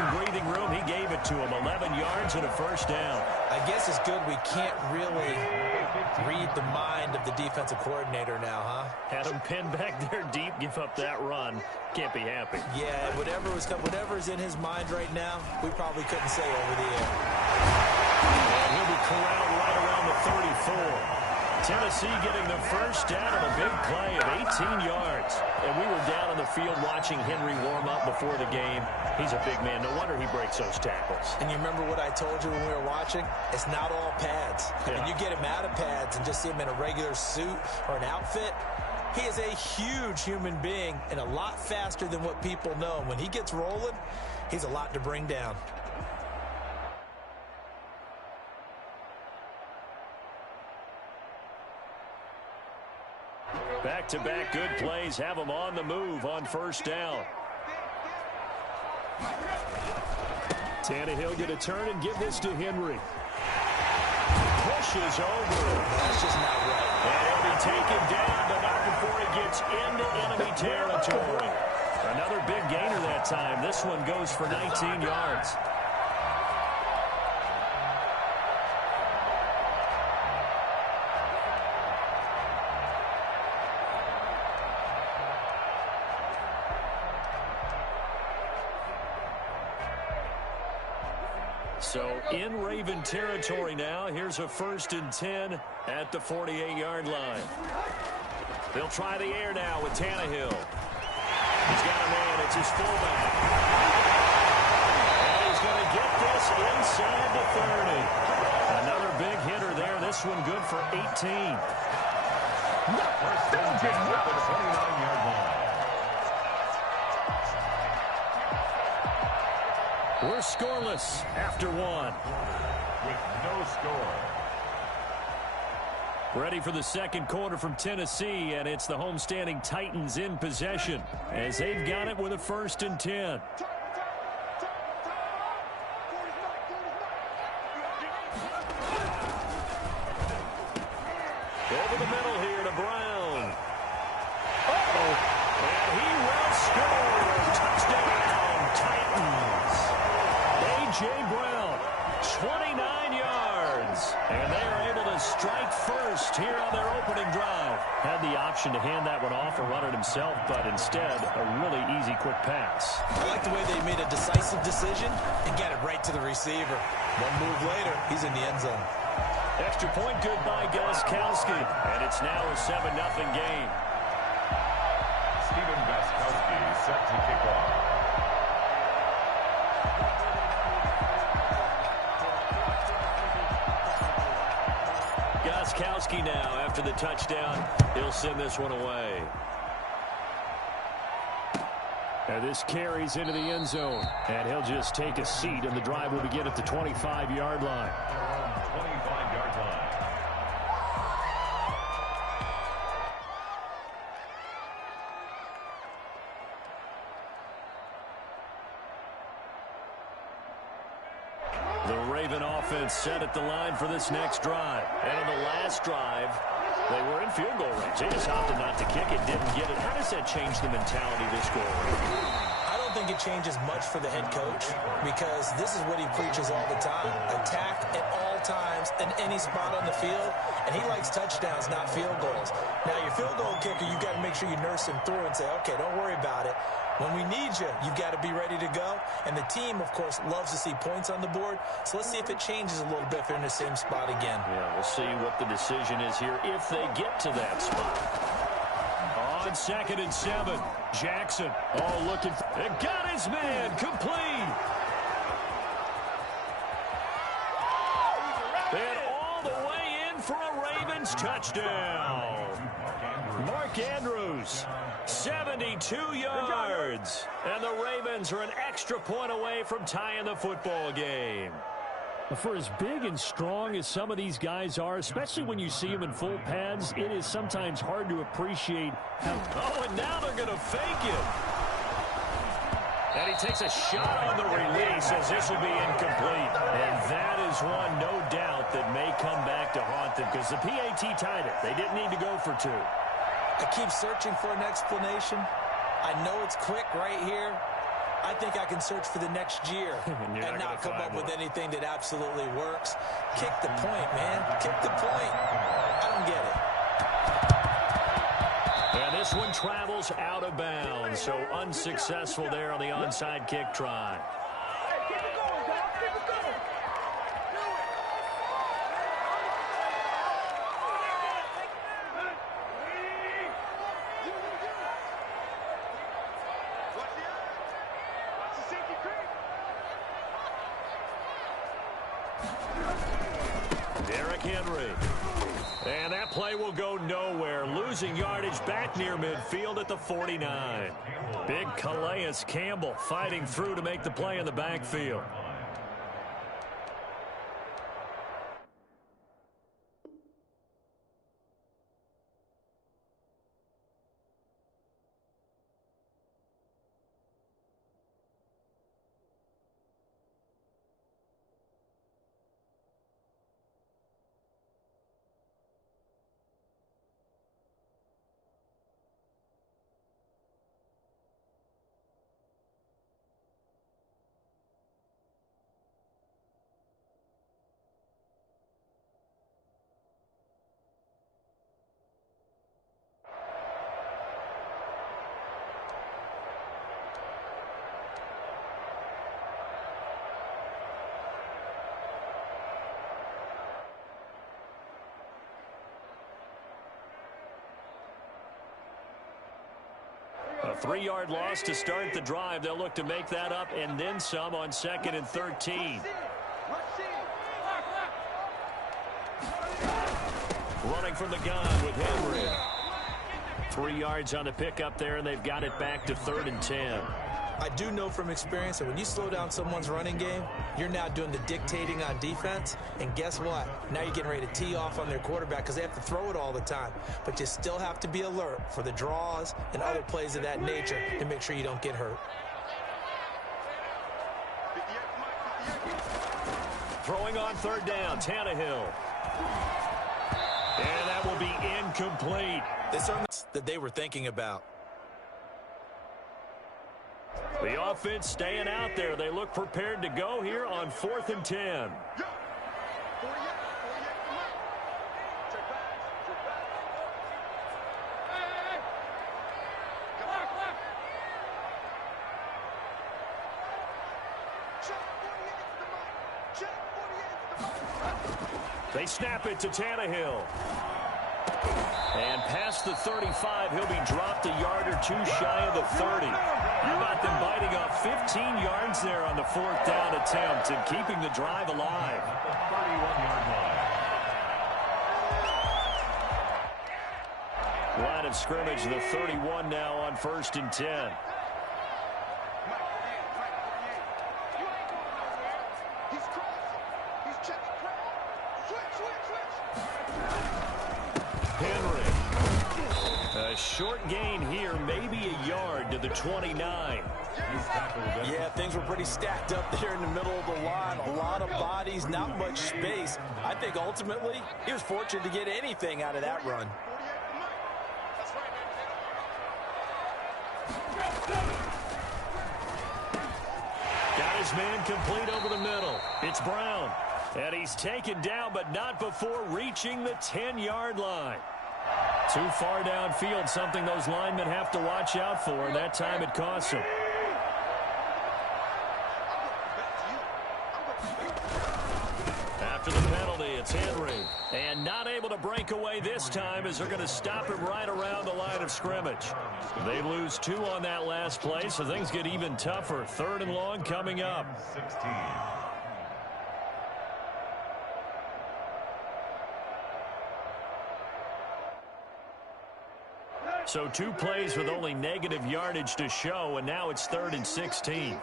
some breathing room. He gave it to him. 11 yards and a first down. I guess it's good we can't really read the mind of the defensive coordinator now, huh? Had him pinned back there deep, give up that run. Can't be happy. Yeah, whatever's in his mind right now, we probably couldn't say over the air. And he'll be corralled right around the 34. Tennessee getting the first down on a big play of 18 yards. And we were down on the field watching Henry warm up before the game. He's a big man. No wonder he breaks those tackles. And you remember what I told you when we were watching? It's not all pads. Yeah. And you get him out of pads and just see him in a regular suit or an outfit. He is a huge human being and a lot faster than what people know. And when he gets rolling, he's a lot to bring down. Back-to-back good plays have them on the move on first down. Tannehill going to turn and give this to Henry. Pushes over. That's just not right. And he'll be taken down, but not before he gets into enemy territory. Another big gainer that time. This one goes for 19 yards. So in Raven territory now. Here's a 1st and 10 at the 48-yard line. They'll try the air now with Tannehill. He's got a man. It's his fullback. And he's going to get this inside the 30. Another big hitter there. This one good for 18. First and 10 at the 29-yard line. We're scoreless after one. With no score. Ready for the second quarter from Tennessee, and it's the homestanding Titans in possession as they've got it with a 1st and 10. Over the middle here to Brown. Uh-oh. And he will score. Touchdown, Titans. A.J. Brown, 29 yards. And they are able to strike first here on their opening drive. Had the option to hand that one off or run it himself, but instead, a really easy, quick pass. I like the way they made a decisive decision and got it right to the receiver. One move later, he's in the end zone. Extra point good by Gostkowski. And it's now a 7-0 game. Stephen Gostkowski set to kick off. Gostkowski now after the touchdown. He'll send this one away. And this carries into the end zone. And he'll just take a seat, and the drive will begin at the 25-yard line. 25-yard line. The Raven offense set at the line for this next drive. And in the last drive, they were in field goal range. They just opted not to kick it, didn't get it. How does that change the mentality of this goal range? I don't think it changes much for the head coach because this is what he preaches all the time. Attack at all times in any spot on the field, and he likes touchdowns, not field goals. Now, your field goal kicker, you got to make sure you nurse him through and say, okay, don't worry about it. When we need you, you've got to be ready to go. And the team, of course, loves to see points on the board. So let's see if it changes a little bit if they're in the same spot again. Yeah, we'll see what the decision is here if they get to that spot. On 2nd and 7, Jackson. Oh, looking for it. Got his man complete. And all the way in for a Ravens touchdown. Mark Andrews, 72 yards. And the Ravens are an extra point away from tying the football game. For as big and strong as some of these guys are, especially when you see them in full pads, it is sometimes hard to appreciate how... Oh, and now they're going to fake it. And he takes a shot on the release as this will be incomplete. And that is one, no doubt, that may come back to haunt them because the PAT tied it. They didn't need to go for 2. I keep searching for an explanation. I know it's quick right here, I think I can search for the next year and not come up with anything that absolutely works. Kick the point, man. Kick the point. I don't get it. And this one travels out of bounds, so unsuccessful there on the onside kick try. Derrick Henry. And that play will go nowhere. Losing yardage back near midfield at the 49. Big Calais Campbell fighting through to make the play in the backfield. A 3-yard loss to start the drive. They'll look to make that up and then some on 2nd and 13. Running from the gun with Henry. 3 yards on the pickup there, and they've got it back to 3rd and 10. I do know from experience that when you slow down someone's running game, you're now doing the dictating on defense. And guess what? Now you're getting ready to tee off on their quarterback because they have to throw it all the time. But you still have to be alert for the draws and other plays of that nature to make sure you don't get hurt. Throwing on 3rd down, Tannehill. And that will be incomplete. It's something that they were thinking about. The offense staying out there. They look prepared to go here on 4th and 10. They snap it to Tannehill. And past the 35, he'll be dropped a yard or two shy of the 30. How about them biting off 15 yards there on the 4th down attempt and keeping the drive alive? The 31-yard line. Line of scrimmage, the 31 now on 1st and 10. Henry. A short gain here, maybe a yard to the 29. Yeah, things were pretty stacked up there in the middle of the line. A lot of bodies, not much space. I think ultimately he was fortunate to get anything out of that run. Got his man complete over the middle. It's Brown. And he's taken down, but not before reaching the 10-yard line. Too far downfield, something those linemen have to watch out for, and that time it costs them. After the penalty, it's Henry. And not able to break away this time as they're going to stop him right around the line of scrimmage. They lose 2 on that last play, so things get even tougher. 3rd and long coming up. 16. So 2 plays with only negative yardage to show, and now it's 3rd and 16.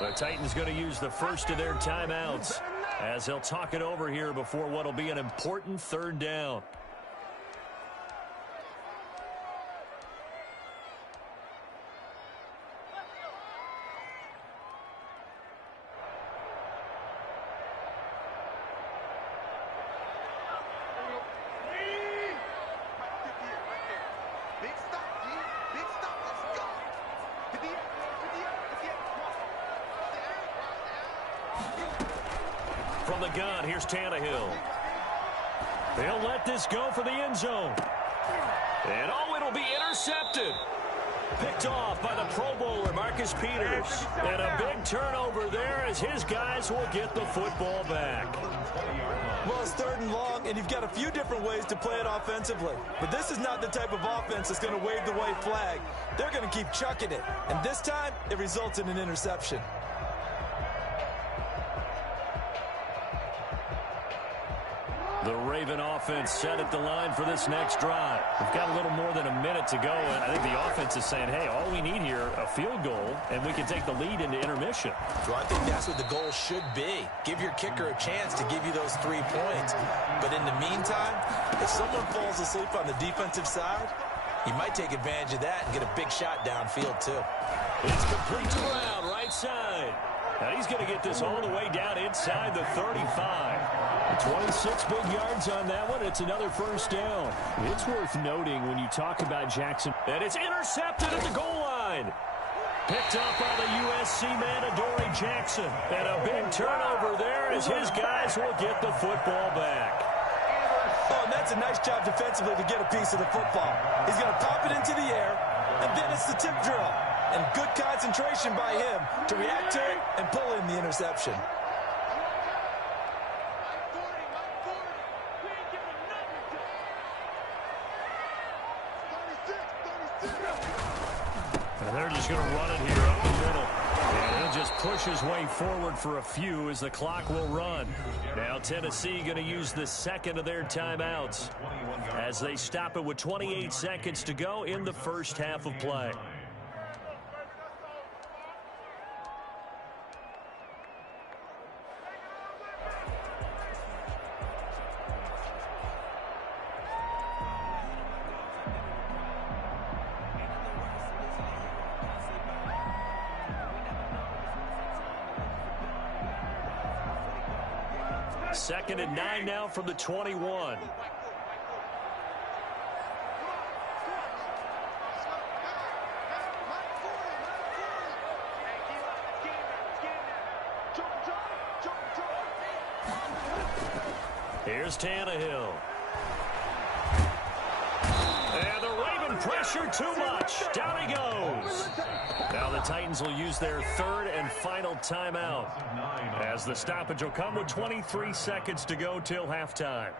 The Titans going to use the first of their timeouts as they'll talk it over here before what will be an important 3rd down. from the gun. Here's Tannehill. They'll let this go for the end zone. And it'll be intercepted. Picked off by the Pro Bowler, Marcus Peters. And a big turnover there as his guys will get the football back. Well, it's 3rd and long, and you've got a few different ways to play it offensively. But this is not the type of offense that's going to wave the white flag. They're going to keep chucking it. And this time, it results in an interception. The Raven offense set at the line for this next drive. We've got a little more than a minute to go, and I think the offense is saying, hey, all we need here, a field goal, and we can take the lead into intermission. Well, I think that's what the goal should be. Give your kicker a chance to give you those 3 points. But in the meantime, if someone falls asleep on the defensive side, he might take advantage of that and get a big shot downfield, too. It's complete to Brown, right side. Now he's going to get this all the way down inside the 35. 26 big yards on that one. It's another first down. It's worth noting when you talk about Jackson. And it's intercepted at the goal line. Picked up by the USC man, Adoree Jackson. And a big turnover there as his guys will get the football back. Oh, and that's a nice job defensively to get a piece of the football. He's going to pop it into the air, and then it's the tip drill. And good concentration by him to react to it and pull in the interception. And they're just going to run it here up the middle. And he'll just push his way forward for a few as the clock will run. Now Tennessee going to use the second of their timeouts as they stop it with 28 seconds to go in the first half of play. Second and 9 now from the 21. Here's Tannehill. And the Raven pressure too much. Down he goes. Now the Titans will use their third and final timeout as the stoppage will come with 23 seconds to go till halftime.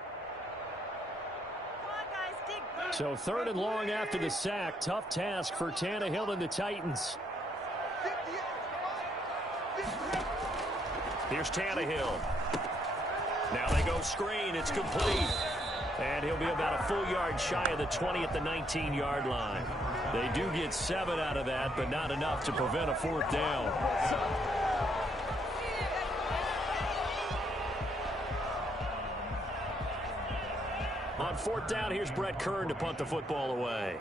So 3rd and long after the sack. Tough task for Tannehill and the Titans. Here's Tannehill. Now they go screen. It's complete. And he'll be about a full yard shy of the 20 at the 19-yard line. They do get 7 out of that, but not enough to prevent a 4th down. On 4th down, here's Brett Kern to punt the football away.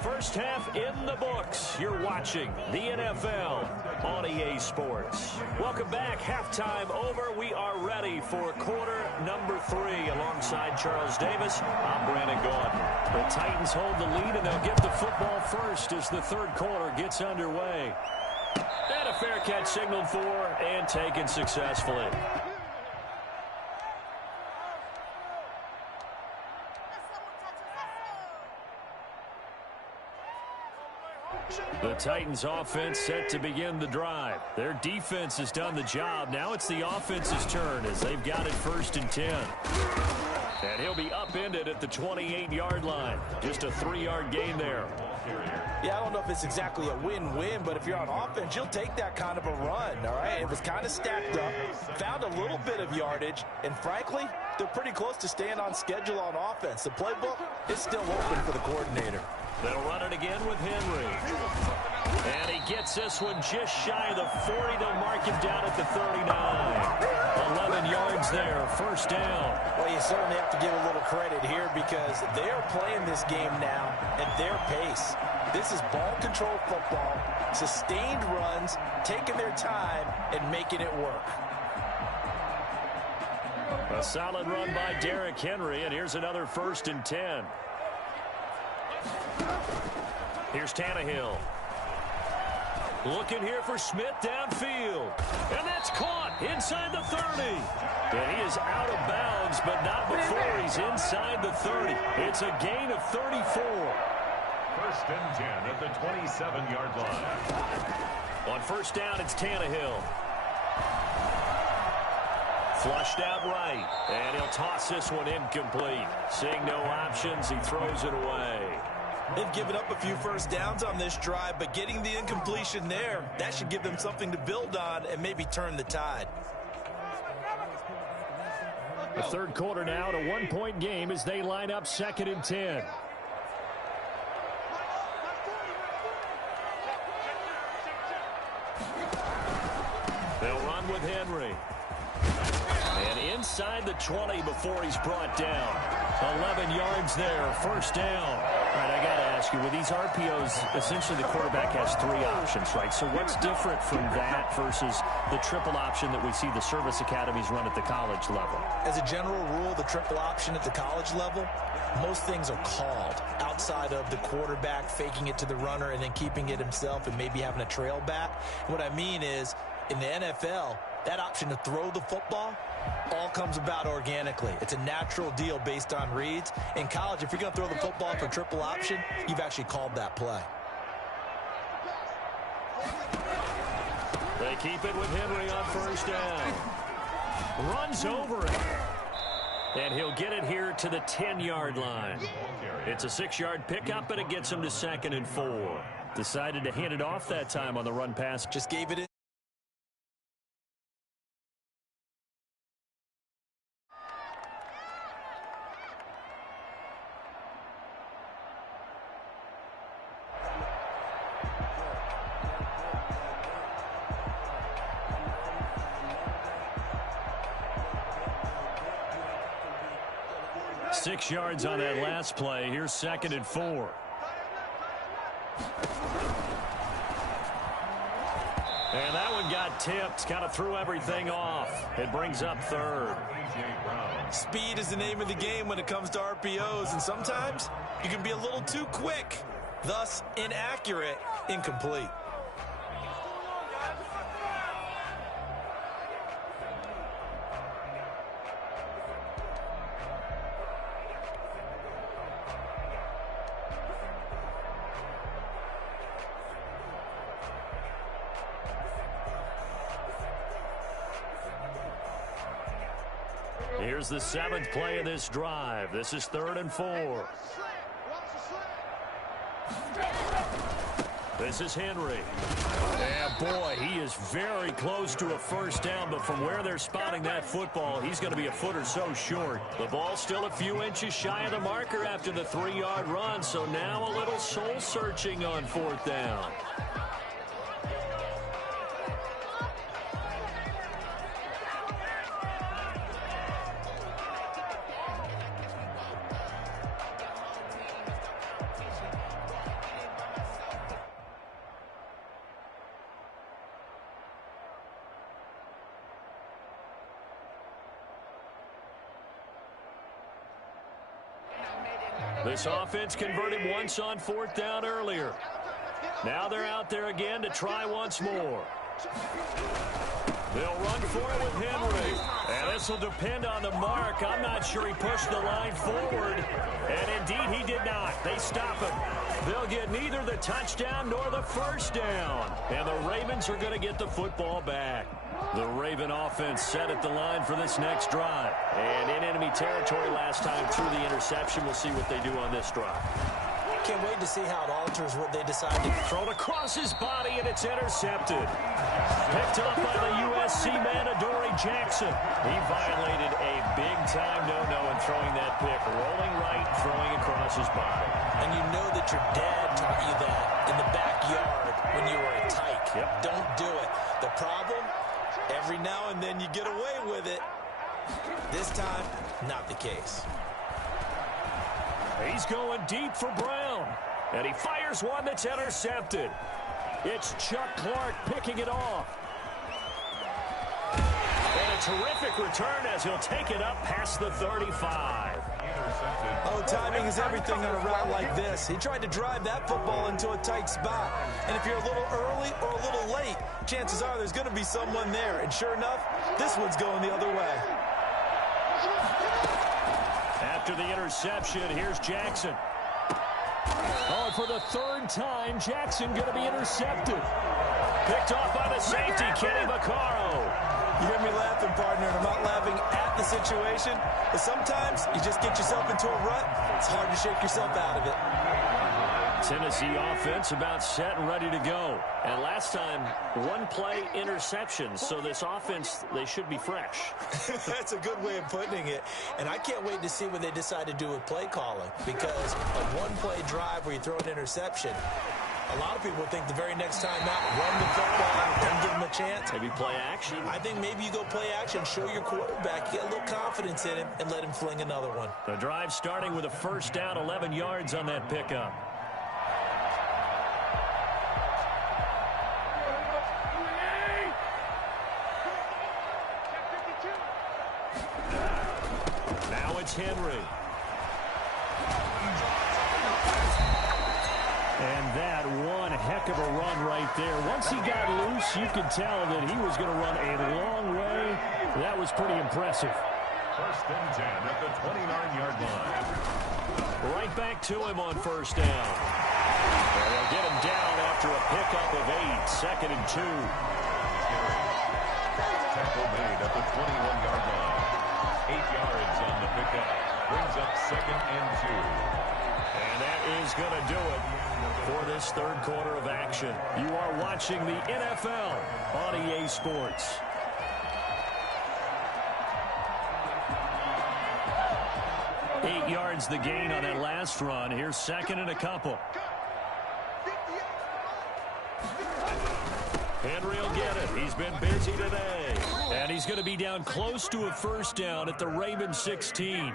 First half in the books. You're watching the NFL on EA Sports. Welcome back. Halftime over. We are ready for quarter number 3. Alongside Charles Davis, I'm Brandon Gordon. The Titans hold the lead, and they'll get the football first as the 3rd quarter gets underway. And a fair catch signaled for and taken successfully. The Titans offense set to begin the drive. Their defense has done the job. Now it's the offense's turn as they've got it 1st and 10. And he'll be upended at the 28-yard line. Just a 3-yard gain there. Yeah, I don't know if it's exactly a win-win, but if you're on offense, you'll take that kind of a run, all right? It was kind of stacked up, found a little bit of yardage, and frankly, they're pretty close to staying on schedule on offense. The playbook is still open for the coordinator. They'll run it again with Henry. And he gets this one just shy of the 40. They'll mark him down at the 39. 11 yards there, 1st down. Well, you certainly have to give a little credit here because they are playing this game now at their pace. This is ball control football, sustained runs, taking their time, and making it work. A solid run by Derrick Henry, and here's another 1st and 10. Here's Tannehill. Looking here for Smith downfield. And that's caught inside the 30. And he is out of bounds, but not before he's inside the 30. It's a gain of 34. First and 10 at the 27-yard line. On first down, it's Tannehill. Flushed out right, and he'll toss this one incomplete. Seeing no options, he throws it away. They've given up a few first downs on this drive, but getting the incompletion there, that should give them something to build on and maybe turn the tide. The third quarter now, a one-point game as they line up 2nd and 10. They'll run with Henry. And inside the 20 before he's brought down. 11 yards there, first down. All right, I got to ask you, with these RPOs, essentially the quarterback has 3 options, right? So what's different from that versus the triple option that we see the service academies run at the college level? As a general rule, the triple option at the college level, most things are called outside of the quarterback faking it to the runner and then keeping it himself and maybe having a trail back. What I mean is, in the NFL, that option to throw the football all comes about organically. It's a natural deal based on reads. In college, if you're going to throw the football for triple option, you've actually called that play. They keep it with Henry on first down. Runs over it. And he'll get it here to the 10-yard line. It's a 6-yard pickup, but it gets him to 2nd and 4. Decided to hand it off that time on the run pass. Just gave it in. Six yards on that last play. Here's 2nd and 4. And that one got tipped. Kind of threw everything off. It brings up 3rd. Speed is the name of the game when it comes to RPOs, and sometimes you can be a little too quick, thus inaccurate, incomplete. Here's the 7th play of this drive. This is 3rd and 4. This is Henry. Yeah, boy, he is very close to a first down, but from where they're spotting that football, he's going to be a foot or so short. The ball's still a few inches shy of the marker after the 3-yard run, so now a little soul-searching on 4th down. This offense converted once on 4th down earlier. Now they're out there again to try once more. They'll run for it with Henry. And this will depend on the mark. I'm not sure he pushed the line forward. And indeed, he did not. They stop him. They'll get neither the touchdown nor the first down. And the Ravens are going to get the football back. The Raven offense set at the line for this next drive. And in enemy territory last time through the interception. We'll see what they do on this drive. Can't wait to see how it alters what they decide to throw across his body, and it's intercepted. Picked up by the USC man, Adoree Jackson. He violated a big-time no-no in throwing that pick. Rolling right, throwing across his body. And you know that your dad taught you that in the backyard when you were a tyke. Yep. Don't do it. The problem, every now and then you get away with it. This time, not the case. He's going deep for Brown. And he fires one that's intercepted. It's Chuck Clark picking it off. And a terrific return as he'll take it up past the 35. Oh, timing is everything on a route like this. He tried to drive that football into a tight spot. And if you're a little early or a little late, chances are there's going to be someone there. And sure enough, this one's going the other way. After the interception, here's Jackson. Oh, for the third time, Jackson going to be intercepted. Picked off by the safety, Kenny Vaccaro. You hear me laughing, partner, and I'm not laughing at the situation, but sometimes you just get yourself into a rut. It's hard to shake yourself out of it. Tennessee offense about set and ready to go. And last time, one play interception. So this offense, they should be fresh. That's a good way of putting it. And I can't wait to see what they decide to do with play calling. Because a one-play drive where you throw an interception, a lot of people think the very next time out, run the football and give them a chance. Maybe play action. I think maybe you go play action, show your quarterback, get a little confidence in him, and let him fling another one. The drive starting with a first down, 11 yards on that pickup. Now it's Henry. And that one heck of a run right there. Once he got loose, you could tell that he was going to run a long way. That was pretty impressive. First and 10 at the 29-yard line. Right back to him on first down. And they'll get him down after a pickup of 8. Second and 2. Tackle made at the 21-yard line. 8 yards on the pickup. Brings up second and 2. And that is going to do it for this third quarter of action. You are watching the NFL on EA Sports. Eight yards the gain on that last run. Here's second and a couple. Henry will get it. He's been busy today. And he's going to be down close to a first down at the Ravens 16.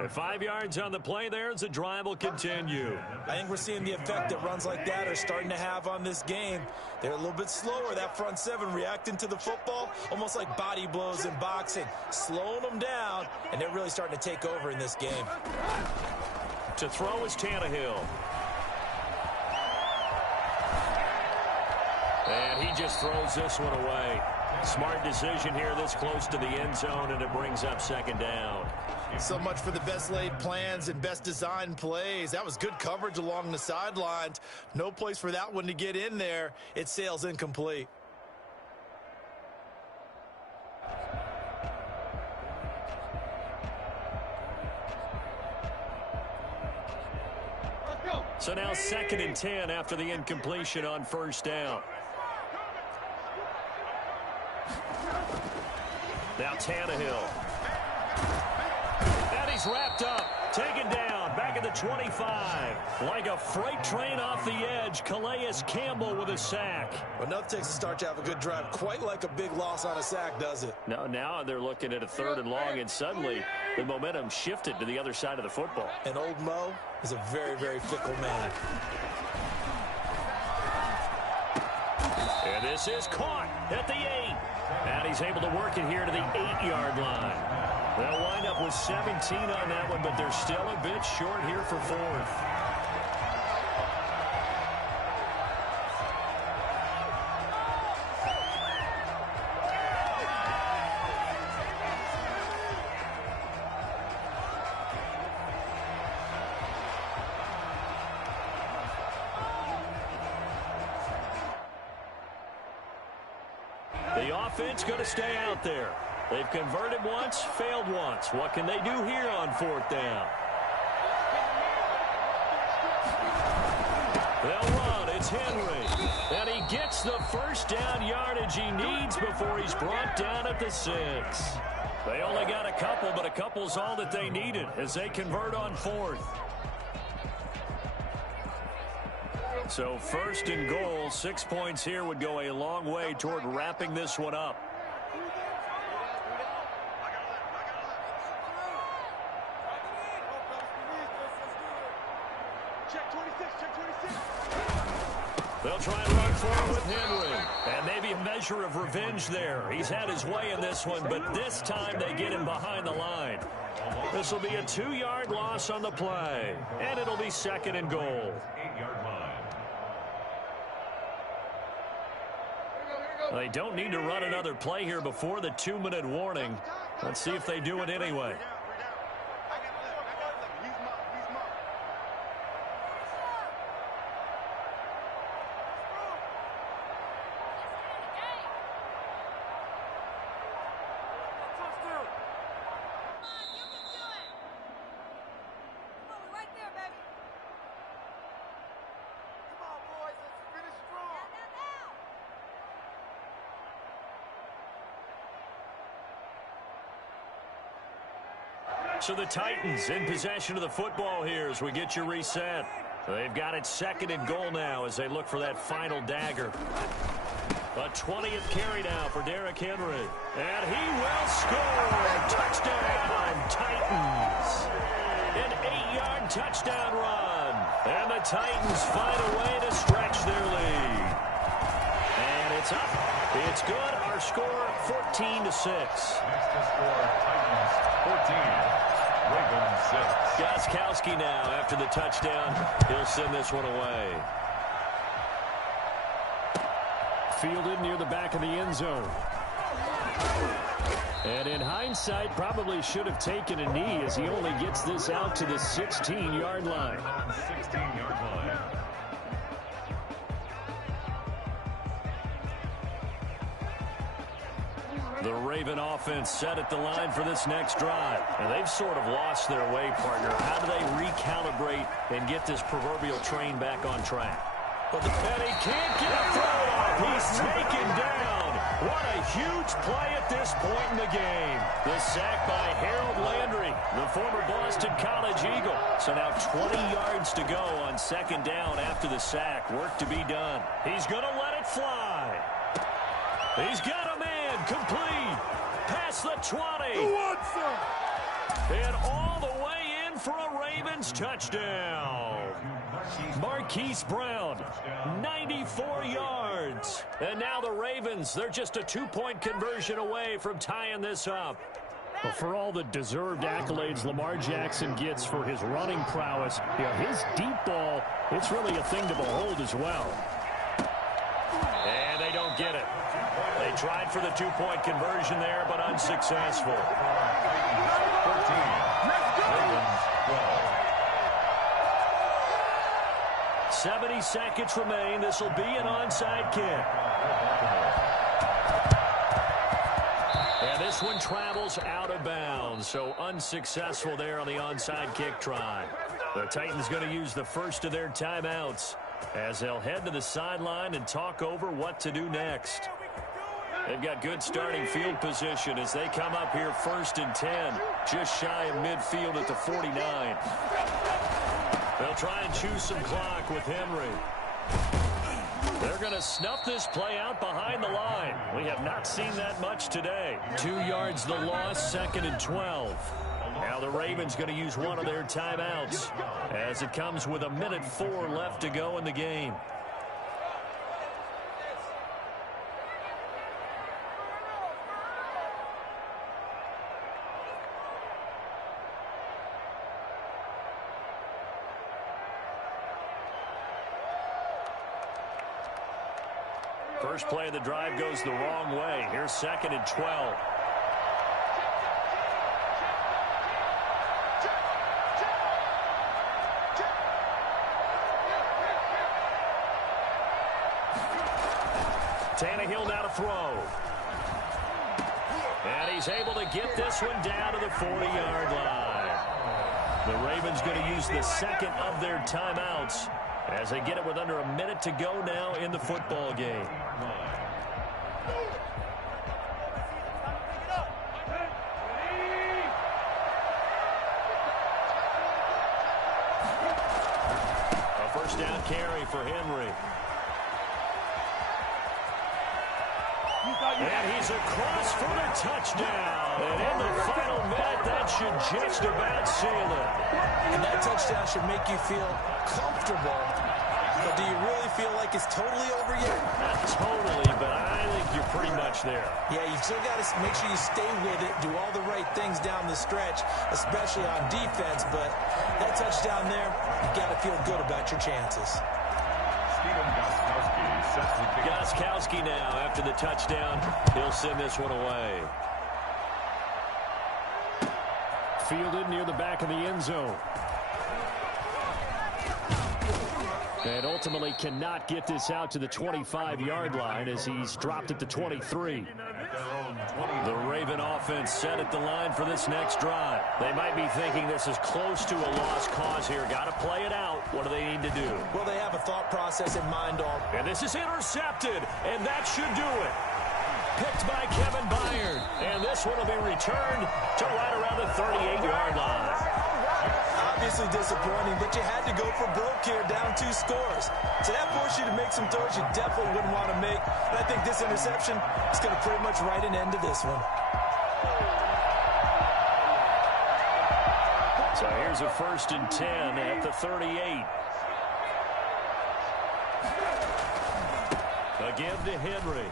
At 5 yards on the play there, the drive will continue. I think we're seeing the effect that runs like that are starting to have on this game. They're a little bit slower, that front seven, reacting to the football, almost like body blows in boxing, slowing them down, and they're really starting to take over in this game. To throw is Tannehill. And he just throws this one away. Smart decision here this close to the end zone, and it brings up second down. So much for the best laid plans and best designed plays. That was good coverage along the sidelines. No place for that one to get in there. It sails incomplete. So now second and 10 after the incompletion on first down. Now Tannehill. And he's wrapped up. Taken down. Back at the 25. Like a freight train off the edge. Calais Campbell with a sack. Well, enough takes a start to have a good drive. Quite like a big loss on a sack, does it? No, now they're looking at a third and long, and suddenly the momentum shifted to the other side of the football. And old Mo is a very, very fickle man. And this is caught at the 8. And he's able to work it here to the 8-yard line. They'll wind up with 17 on that one, but they're still a bit short here for fourth. The offense going to stay out there. They've converted once, failed once. What can they do here on fourth down? They'll run. It's Henry. And he gets the first down yardage he needs before he's brought down at the 6. They only got a couple, but a couple's all that they needed as they convert on fourth. So first and goal, 6 points here would go a long way toward wrapping this one up. They'll try and run forward with Henry. And maybe a measure of revenge there. He's had his way in this one, but this time they get him behind the line. This will be a 2-yard loss on the play, and it'll be 2nd and goal. 8-yard line. They don't need to run another play here before the 2-minute warning. Let's see if they do it anyway. So the Titans in possession of the football here as we get you reset. They've got it 2nd and goal now as they look for that final dagger. A 20th carry now for Derrick Henry. And he will score. Touchdown, Titans. An 8-yard touchdown run. And the Titans find a way to stretch their lead. And it's up. It's good. Our score 14-6. Next to score, Titans 14. Ravens 6. Gostkowski now after the touchdown. He'll send this one away. Fielded near the back of the end zone. And in hindsight, probably should have taken a knee as he only gets this out to the 16-yard line. 16-yard line. The Raven offense set at the line for this next drive. And they've sort of lost their way, partner. How do they recalibrate and get this proverbial train back on track? And he can't get a throw off. He's taken down. What a huge play at this point in the game. The sack by Harold Landry, the former Boston College Eagle. So now 20 yards to go on 2nd down after the sack. Work to be done. He's going to let it fly. He's got a man complete. Past the 20. And all the way in for a Ravens touchdown. Marquise Brown, 94 yards. And now the Ravens, they're just a 2-point conversion away from tying this up. Well, for all the deserved accolades Lamar Jackson gets for his running prowess, his deep ball, it's really a thing to behold as well. And they don't get it. They tried for the 2-point conversion there, but unsuccessful. 14. Ravens 12. 70 seconds remain. This will be an onside kick. And this one travels out of bounds, so unsuccessful there on the onside kick try. The Titans going to use the first of their timeouts as they'll head to the sideline and talk over what to do next. They've got good starting field position as they come up here 1st and 10, just shy of midfield at the 49. They'll try and choose some clock with Henry. They're going to snuff this play out behind the line. We have not seen that much today. 2 yards the loss, 2nd and 12. Now the Ravens going to use one of their timeouts as it comes with 1:04 left to go in the game. First play of the drive goes the wrong way. Here's 2nd and 12. Tannehill now to throw. And he's able to get this one down to the 40-yard line. The Ravens going to use the 2nd of their timeouts as they get it with under a minute to go now in the football game. A first down carry for Henry. And he's across for the touchdown. And in the final minute, that should just about seal it. And that touchdown should make you feel comfortable But do you really feel like it's totally over yet? Not totally, but I think you're pretty much there. Yeah, you've still got to make sure you stay with it, do all the right things down the stretch, especially on defense. But that touchdown there, you've got to feel good about your chances. Stephen Gostkowski set to kick. Gostkowski now, after the touchdown, he'll send this one away. Fielded near the back of the end zone. And ultimately cannot get this out to the 25-yard line as he's dropped at the 23. The Raven offense set at the line for this next drive. They might be thinking this is close to a lost cause here. Got to play it out. What do they need to do? Well, they have a thought process in mind all. And this is intercepted, and that should do it. Picked by Kevin Byard. And this one will be returned to right around the 38-yard line. Obviously disappointing, but you had to go for broke here, down 2 scores. So that forced you to make some throws you definitely wouldn't want to make. And I think this interception is going to pretty much write an end to this one. So here's a 1st and 10 at the 38. Again to Henry.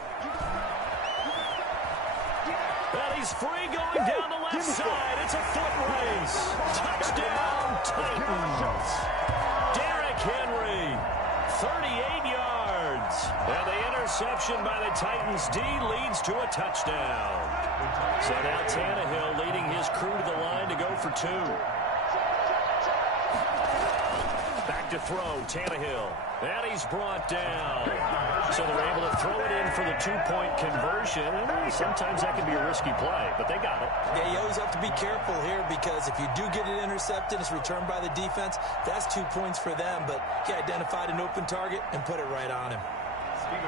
And he's free going down the left side. It's a foot race. Touchdown, Titans. Derrick Henry, 38 yards. And the interception by the Titans D leads to a touchdown. So now Tannehill leading his crew to the line to go for 2. Back to throw, Tannehill. And he's brought down. So they're able to throw it in for the 2-point conversion. Sometimes that can be a risky play, but they got it. Yeah, you always have to be careful here because if you do get it intercepted, it's returned by the defense. That's 2 points for them, but he identified an open target and put it right on him.